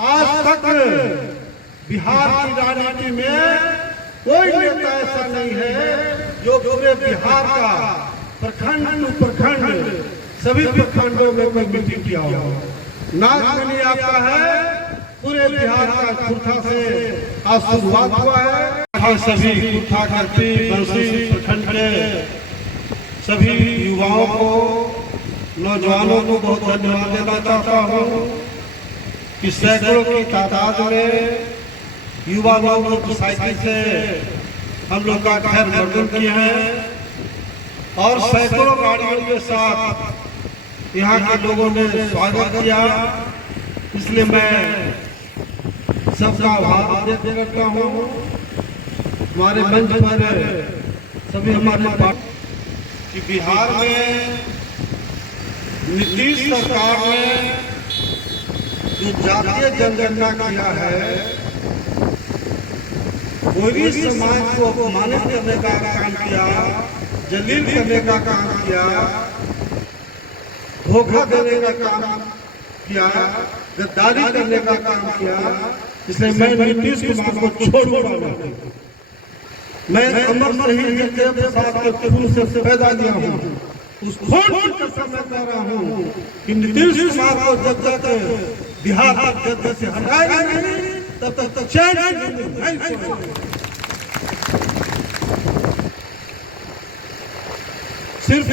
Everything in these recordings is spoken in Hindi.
आज तक बिहार की राजनीति में कोई नेता ऐसा नहीं है जो पूरे बिहार का प्रखंड प्रखंड सभी प्रखंडों में कोई मीटिंग किया हो। नागमणि आपका है पूरे बिहार का खुर्था से आज शुरुआत हुआ है। सभी खुर्था करती बंसी प्रखंड के सभी युवाओं को नौजवानों को बहुत धन्यवाद देना चाहता हूँ कि सैकड़ों की तादाद में युवा लोग मोटरसाइकिल से हम लोग का खैर मर्दन किए हैं और सैकड़ों गाड़ियों के साथ यहाँ के लोगों ने स्वागत किया। इसलिए मैं सबका आभार व्यक्त करता हूँ। हमारे मंच पर सभी हमारे पार्टी कि बिहार में नीतीश सरकार ने जो जातीय जनगणना किया है, कोई समाज को अपमानित करने का काम किया, जलील करने का काम किया, धोखा देने का काम किया, गद्दारी करने का काम किया। इसलिए मैं नीतीश कुमार को छोड़ूंगा। मैं अमर शहीद जगदेव प्रसाद के खून से पैदा लिया हूँ, उस खून की कसम मैं कह रहा हूँ कि नीतीश कुमार को जब तक बिहार गद्दे से हटाएगा नहीं तब तक चैन नहीं छोड़ेगा। सिर्फ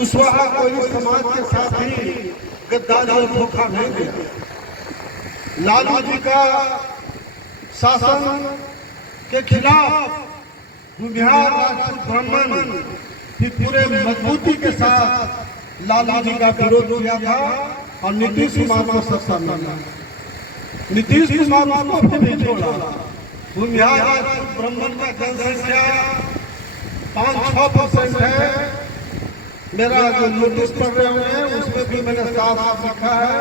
उस वहाँ कोई समाज के साथ ही गद्दारी और धोखा नहीं दिया। लालू जी का शासन के खिलाफ बिहार राजपूत ब्राह्मण भी पूरे मजबूती के साथ लालू जी का विरोध किया था और नीतीश कुमार को सत्ता मिला। नीतीश कुमार को भी नहीं छोड़ा। बिहार राजपूत ब्राह्मण का जनसंख्या 5-6% है। मेरा जो नोटिस पढ़ रहे हैं उसमें भी मैंने साफ लिखा है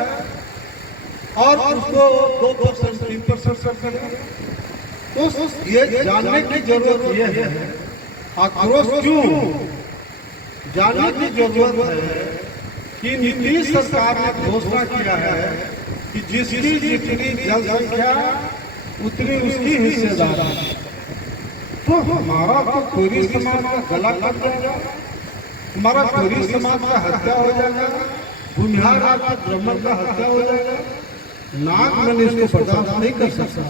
और उसको 2% 3% कर तो ये जानने की जरूरत ये है, आक्रोश क्यों जानने की जरूरत है कि नीतीश सरकार ने घोषणा किया है कि जिसकी जितनी जनसंख्या उतनी उसकी हिस्सेदार है। तो हमारा तो कोई समाज का गला कट जाएगा, हमारा कोई समाज का हत्या हो जाएगा, बिहार का ब्राह्मण का हत्या हो जाएगा। नागमणि इसको बर्दाश्त नहीं कर सकता।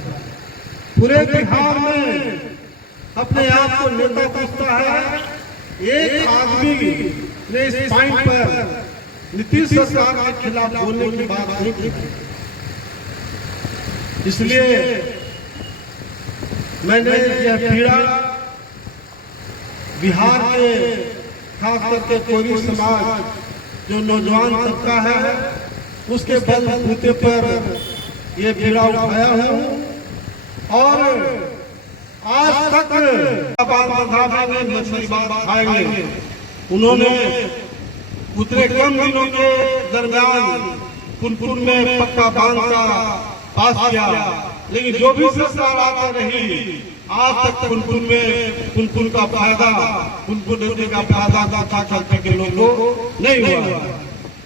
पूरे बिहार में अपने आप को नेता पूछता है, एक आदमी ने इस पॉइंट पर नीतीश सरकार के खिलाफ बोलने की बात नहीं की। इसलिए मैंने यह पीड़ा बिहार के खास करके कोई समाज जो नौजवान तबका है उसके बलबूते पर यह पीड़ा उठाया हूँ और आज तक मछली बात खाएंगे। उन्होंने उतने कम दिनों के दरमियान पुनपुन में पक्का बांध का पास किया, लेकिन जो भी सरकार आती रही आज तक पुनपुन का फायदा पुनपुन नदी का फायदा था करके के लोगों को नहीं हुआ।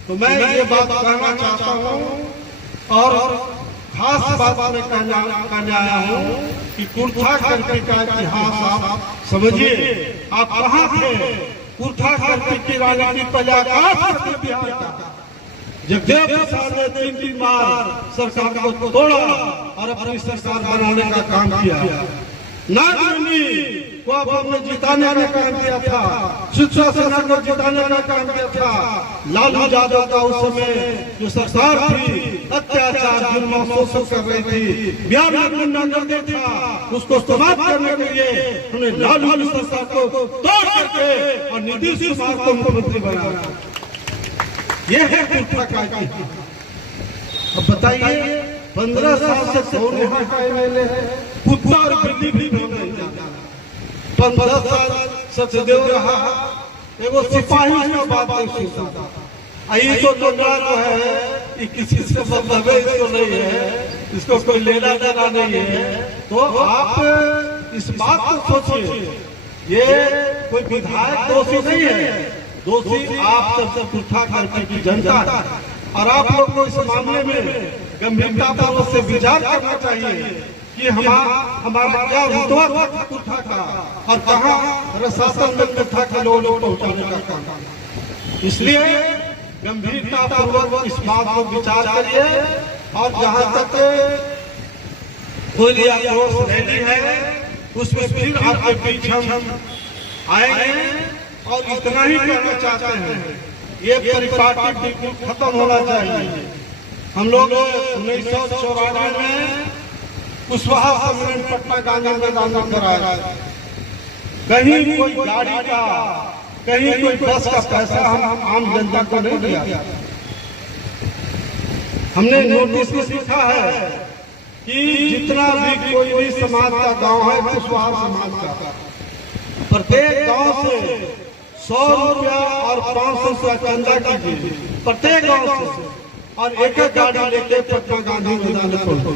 तो मैं ये बात कहना चाहता हूँ और खास बात में कहने आया हूँ कि कुर्था करके का इतिहास आप समझिए। आप कहाँ थे? कुर्था करके की राजनीति बिहार का जगदेव प्रसाद ने 3 बार सरकार को तोड़ा और अपनी सरकार बनाने का काम किया। नागमणि को आपने जिताने का काम किया था, शिक्षा सेना को जिताने का काम किया था। लालू यादव का उस समय जो सरकार थी अत्याचार जुल्म शोषण कर रही थी, बिहार में नगर था, उसको समाप्त करने के लिए उन्होंने लालू सरकार को तोड़ करके और नीतीश कुमार को मुख्यमंत्री बनाया। ये है कुर्था का इतिहास। अब बताइए 15 साल से कौन यहाँ का एमएलए है? कुत्ता और बिल्ली भी नहीं जाता। 15 साल सचदेव रहा, एगो सिपाही का बात नहीं सुनता। ये तो डरा जो है ये किसी से मतलब है, इसको नहीं है, इसको कोई लेना देना नहीं है। तो आप इस बात को सोचिए, ये कोई विधायक दोषी नहीं है, दोषी आप सबसे कुर्था करके की जनता। और आप लोग को इस मामले में गंभीरतापूर्वक से विचार करना चाहिए कि हमारा क्या रुतबा था कुर्था का और कहाँ प्रशासन में कुर्था के लोगों को पहुँचाने का काम। इसलिए गंभीरतापूर्वक इस बात को विचार करिए और जहाँ तक कोई आक्रोश रैली है उसमें फिर आपके बीच हम आएंगे और इतना ही कहना चाहते हैं, ये परिपाटी बिल्कुल खत्म होना चाहिए। हम लोग 1994 में कुशवाहा सम्मेलन पटना गांधी मैदान में कराया, कहीं कोई गाड़ी का कहीं कोई बस का पैसा हम आम जनता को नहीं दिया। हमने नोटिस में लिखा है कि जितना भी कोई भी समाज का गांव है कुशवाहा समाज का, प्रत्येक गांव से 100 रुपया और 500 रुपया चंदा कीजिए प्रत्येक गांव से और एक एक गाड़ी लेके पटना गांधी मैदान में पहुंचे।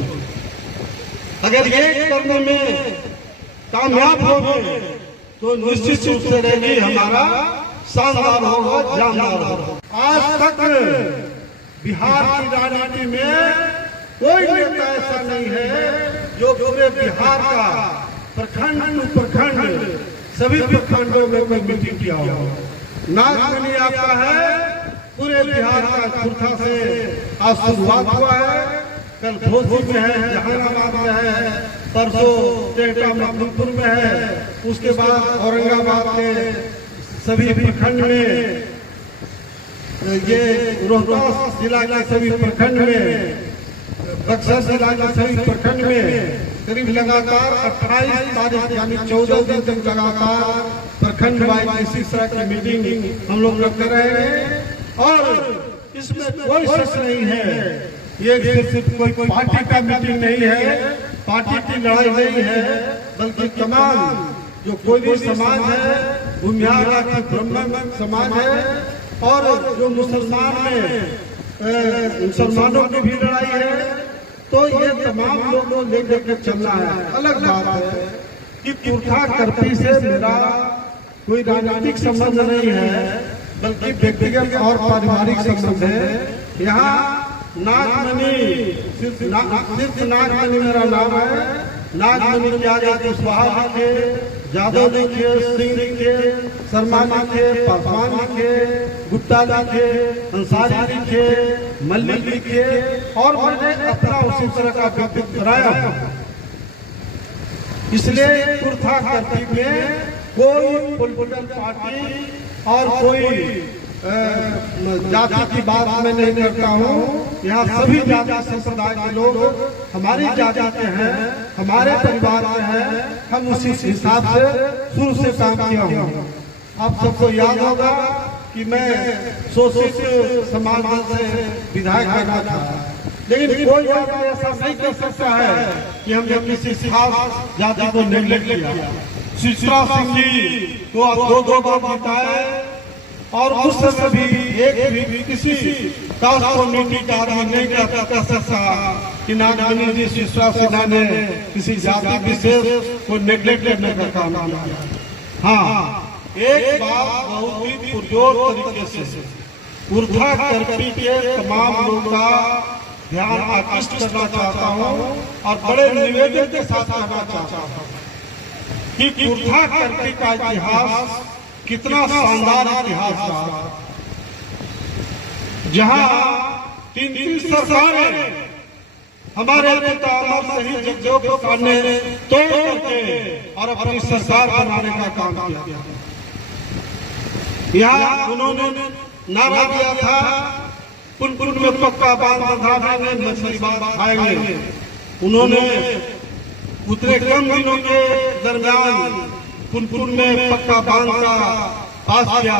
अगर ये करने में कामयाब हो गए तो निश्चित रूप से रैली हमारा शानदार होगा, जानदार होगा। आज तक बिहार की राजनीति में कोई नेता ऐसा नहीं है जो पूरे बिहार का प्रखंड प्रखंड सभी प्रखंडों में कोई मीटिंग किया हो। नागमणि आपका है पूरे बिहार का खुर्था से आज शुरुआत हुआ है, कल भोजपुर में है, जहानाबाद में है, परसों टेहटा मखदूमपुर में है, उसके बाद औरंगाबाद के सभी प्रखंड में, ये रोहतास जिला के सभी प्रखंड में, बक्सर जिला के सभी प्रखंड में करीब लगातार 28 तारीख यानी 14 दिन तक लगातार प्रखंड वाइज इसी तरह की मीटिंग हम लोग करते रहे हैं। और इसमें कोई शक नहीं है, ये सिर्फ कोई पार्टी का मीटिंग नहीं है, पार्टी की लड़ाई नहीं है, बल्कि तमाम जो कोई भी समाज है, भूमिहार की ब्राह्मण समाज है और जो मुसलमानों की भी लड़ाई है, तो ये तमाम लोगों को लेकर के चलना है। अलग बात है कि कुर्था करपी से मेरा कोई राजनीतिक संबंध नहीं है, बल्कि व्यक्तिगत और पारिवारिक संबंध है। यहाँ नागमणि सिर्फ नागमणि मेरा नाम है, नागमणि के आगे कुशवाहा लिखे, यादव लिखे, सिंह लिखे, शर्मा लिखे, पासवान लिखे, गुप्ता लिखे, अंसारी लिखे, मल्लिक लिखे और मैंने अपना उसी तरह का व्यक्तित्व बनाया। इसलिए कुर्था करपी में कोई पॉलिटिकल पार्टी और कोई जाति की बात मैं नहीं करता हूँ। यहाँ सभी जाति संप्रदाय के लोग हमारी जाति के हैं, हमारे परिवार के हैं, हम उसी हिसाब से शुरू से काम किया हूँ। आप सबको याद होगा कि मैं शोषित समाज से विधायक बना था, लेकिन कोई ऐसा नहीं कर सकता है कि हमने किसी खास जाति को नेगलेक्ट किया। शिवराज सिंह जी को 2 बार जिताए और उस समय भी एक भी किसी कास्ट कम्युनिटी का आदमी नहीं कर सकता कि नागमणि जी शिवराज सिन्हा ने किसी जाति विशेष को नेगलेक्ट करने का काम किया। हाँ, एक बात बहुत ही पुरजोर तरीके से कुर्था करपी के तमाम लोगों का ध्यान आकृष्ट करना चाहता हूँ और बड़े निवेदन के साथ कहना चाहता हूँ कि कुर्था करपी का इतिहास कितना शानदार इतिहास था, जहाँ 3 सरकारें हमारे पिता अमर शहीद जगदेव प्रसाद ने तोड़ करके और अपनी सरकार बनाने का काम किया। यहाँ उन्होंने नारा दिया था पुनपुन में पक्का बांध बंधाने मछली बात खाएंगे। उन्होंने उतने कम दिनों के दरमियान पुनपुन में पक्का बांध का पास किया।